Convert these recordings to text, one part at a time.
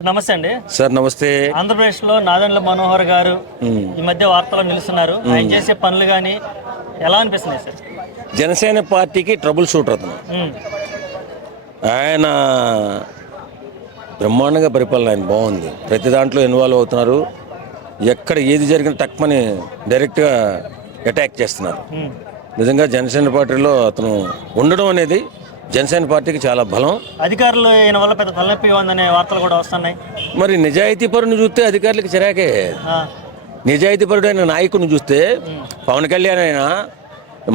నమస్తే అండి సార్ నమస్తే. ఆంధ్రప్రదేశ్లో నాదెండ్ల మనోహర్ గారు ఈ మధ్య వార్తల్లో నిలుస్తున్నారు. ఆయన చేసే పనులు కానీ ఎలా అనిపిస్తున్నాయి సార్? జనసేన పార్టీకి ట్రబుల్ షూటర్ అతను. ఆయన బ్రహ్మాండంగా పరిపాలన ఆయన బాగుంది. ప్రతి దాంట్లో ఇన్వాల్వ్ అవుతున్నారు. ఎక్కడ ఏది జరిగినా టక్మని డైరెక్ట్గా అటాక్ చేస్తున్నారు. నిజంగా జనసేన పార్టీలో అతను ఉండడం అనేది జనసేన పార్టీకి చాలా బలం. అధికారులు ఈయన వల్ల పెద్ద తలనొప్పి ఉందనే వార్తలు కూడా వస్తున్నాయి. మరి నిజాయితీ పరుని చూస్తే అధికారులకు చిరాకే. నిజాయితీ పరుడైన నాయకుడిని చూస్తే పవన్ కళ్యాణ్ అయినా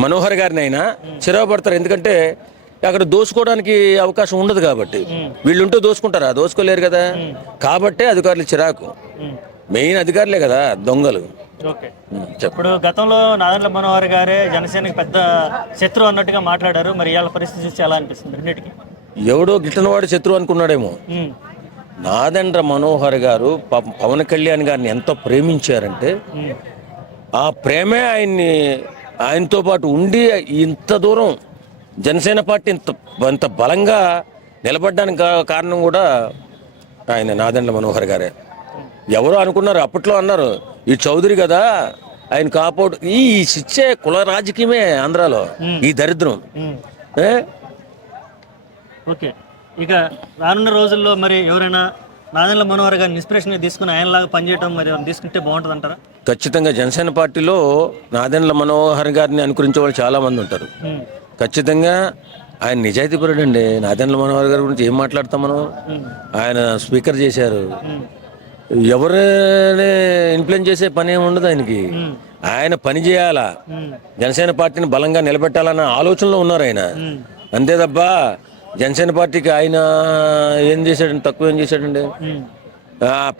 మనోహర్ గారిని అయినా చిరాకు పడతారు. ఎందుకంటే అక్కడ దోసుకోవడానికి అవకాశం ఉండదు కాబట్టి. వీళ్ళుంటూ దోసుకుంటారా? దోసుకోలేరు కదా. కాబట్టే అధికారులు చిరాకు. మెయిన్ అధికారులే కదా దొంగలు. ఇప్పుడు గతంలో నాదెండ్ల మనోహర్ గారే జనసేనకి పెద్ద శత్రువు అన్నట్టుగా మాట్లాడారు. మరి ఇవాళ పరిస్థితి చూస్తే ఎలా అనిపిస్తుంది రెండింటికి? ఎవడో గిట్టనవాడు శత్రువు అనుకున్నాడేమో. నాదెండ్ల మనోహర్ గారు పవన్ కళ్యాణ్ గారిని ఎంతో ప్రేమించారంటే ఆ ప్రేమే ఆయనతో పాటు ఉండి ఇంత దూరం జనసేన పార్టీ ఇంత బలంగా నిలబడ్డానికి కారణం కూడా ఆయన నాదెండ్ల మనోహర్ గారే. ఎవరో అనుకున్నారు, అప్పట్లో అన్నారు ఈ చౌదరి కదా ఆయన కాపాడు. ఈ ఇచ్చే కుల రాజకీయమే ఆంధ్రాలో ఈ దరిద్రం. ఓకే, ఇక రానున్న రోజుల్లో మరి ఎవరైనా నాదెండ్ల మనోహర్ గారిని ఇన్స్పిరేషన్గా తీసుకుని ఆయనలాగా పనిచేయడం మరి తీసుకుంటే బాగుంటుంది అంటారా? ఖచ్చితంగా జనసేన పార్టీలో నాదెండ్ల మనోహర్ గారిని అనుకరించే వాళ్ళు చాలా మంది ఉంటారు. ఖచ్చితంగా ఆయన నిజాయితీపరుడు అండి. నాదెండ్ల మనోహర్ గారి గురించి ఏం మాట్లాడతాం మనం? ఆయన స్పీకర్ చేశారు. ఎవరిని ఇన్ఫ్లుయెన్స్ చేసే పని ఏమి ఉండదు ఆయనకి. ఆయన పని చేయాలా, జనసేన పార్టీని బలంగా నిలబెట్టాలన్న ఆలోచనలో ఉన్నారు ఆయన. అంతే తప్ప జనసేన పార్టీకి ఆయన ఏం చేశాడండి, తక్కువ ఏం చేశాడండి.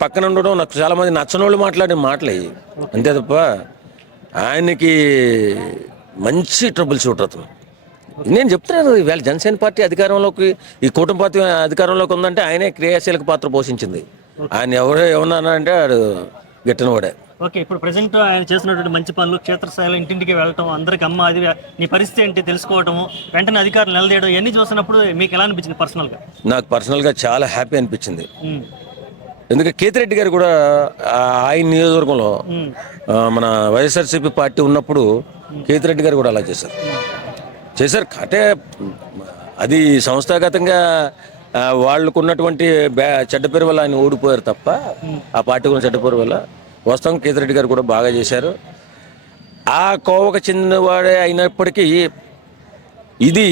పక్కన ఉండడం నాకు చాలా మంది నచ్చని వాళ్ళు మాట్లాడే మాటలే. అంతే తప్ప ఆయనకి మంచి ట్రబుల్ షూటర్ అతను. నేను చెప్తున్నాను, ఇవాళ జనసేన పార్టీ అధికారంలోకి, ఈ కూటమి పార్టీ అధికారంలోకి ఉందంటే ఆయనే క్రియాశీలక పాత్ర పోషించింది. ఆయన ఏమన్నా అంటే ఆడు గిట్టనవాడే. ఓకే, ఇప్పుడు ప్రజెంట్ ఆయన చేసినటువంటి మంచి పనులు, క్షేత్రస్థాయిలో ఇంటింటికి వెళ్ళటం, అందరికి అమ్మ అది నీ పరిస్థితి ఏంటి తెలుసుకోవటము, వెంటనే అధికారులు నిలదీయడం, ఇవన్నీ చూసినప్పుడు మీకు ఎలా అనిపించింది పర్సనల్గా? నాకు పర్సనల్గా చాలా హ్యాపీ అనిపించింది. ఎందుకంటే కేతిరెడ్డి గారు కూడా ఆయన నియోజకవర్గంలో మన వైఎస్ఆర్సీపీ పార్టీ ఉన్నప్పుడు కేతిరెడ్డి గారు కూడా అలా చేశారు. అంటే అది సంస్థాగతంగా వాళ్ళకు ఉన్నటువంటి చెడ్డ పేరు వల్ల ఆయన ఓడిపోయారు తప్ప ఆ పార్టీకి ఉన్న చెడ్డ పేరు వల్ల. వాస్తవం కేతిరెడ్డి గారు కూడా బాగా చేశారు. ఆ కోవకు చెందినవాడే అయినప్పటికీ ఇది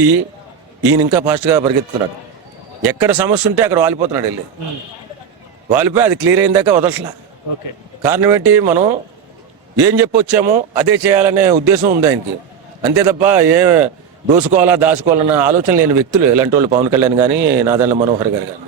ఈయన ఇంకా ఫాస్ట్గా పరిగెత్తుతున్నాడు. ఎక్కడ సమస్య ఉంటే అక్కడ వాలిపోతున్నాడు. వెళ్ళి వాలిపోయి అది క్లియర్ అయిన దాకా వదలట్లా. కారణం ఏంటి? మనం ఏం చెప్పొచ్చామో అదే చేయాలనే ఉద్దేశం ఉంది ఆయనకి. అంతే తప్ప దోసుకోవాలా దాచుకోవాలన్న ఆలోచన లేని వ్యక్తులు ఇలాంటి వాళ్ళు పవన్ కళ్యాణ్ కానీ నాదెండ్ల మనోహర్ గారు కానీ.